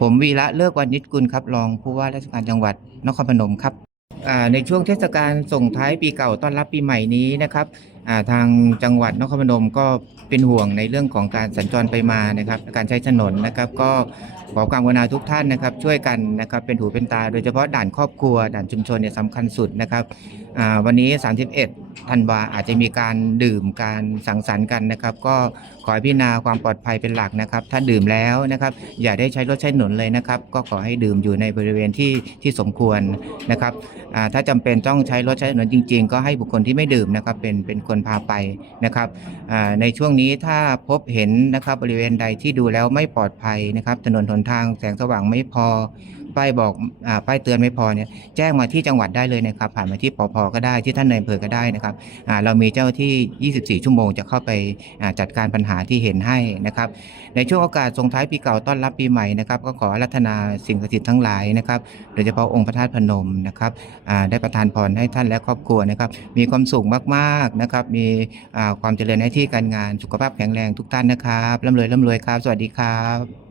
ผมวีระเลิกวันนิดกุลครับรองผู้ว่าราชการจังหวัดนครพนมครับในช่วงเทศกาลส่งท้ายปีเก่าต้อนรับปีใหม่นี้นะครับทางจังหวัดนครพนมก็เป็นห่วงในเรื่องของการสัญจรไปมานะครับ การใช้ถนนนะครับก็ขอความกรุณาทุกท่านนะครับ ช่วยกันนะครับเป็นหูเป็นตา โดยเฉพาะด่านครอบครัวด่านชุมชนเนี่ยสำคัญสุดนะครับ วันนี้ 31ธันวาอาจจะมีการดื่มการสังสรรค์กันนะครับ ก็ขอให้พิจารณาความปลอดภัยเป็นหลักนะครับ ถ้าดื่มแล้วนะครับ อย่าได้ใช้รถใช้ถนนเลยนะครับ ก็ขอให้ดื่มอยู่ในบริเวณที่ที่สมควรนะครับถ้าจำเป็นต้องใช้รถใช้ถนนจริง ๆ ก็ให้บุคคลที่ไม่ดื่มนะครับ เป็นเป็นคนพาไปนะครับในช่วงนี้ถ้าพบเห็นนะครับบริเวณใดที่ดูแล้วไม่ปลอดภัยนะครับ ถนนหนทางแสงสว่างไม่พอ ป้ายบอกอป้ายเตือนไม่พอเนี่ยแจ้งมาที่จังหวัดได้เลยนะครับ ผ่านมาที่ปพก็ได้ที่ท่านในายอำเภอก็ได้นะครับอ่าเรามีเจ้าที่ 24 ชั่วโมงจะเข้าไปอ่าจัดการปัญหาที่เห็นให้นะครับ ในช่วงโอกาสส่งท้ายปีเก่าต้อนรับปีใหม่นะครับ ก็ขอรัตนาสิ่งศักดิ์สิทธิ์ทั้งหลายนะครับโดยเฉพาะองค์พระธาตุพนมนะครับอ่าได้ประทานพรให้ท่านและครอบครัวนะครับ มีความสุขมากๆนะครับ มีอ่าความเจริญในที่การงานสุขภาพแข็งแรงทุกท่านนะครับร่ำรวยร่ำรวยครับ สวัสดีครับ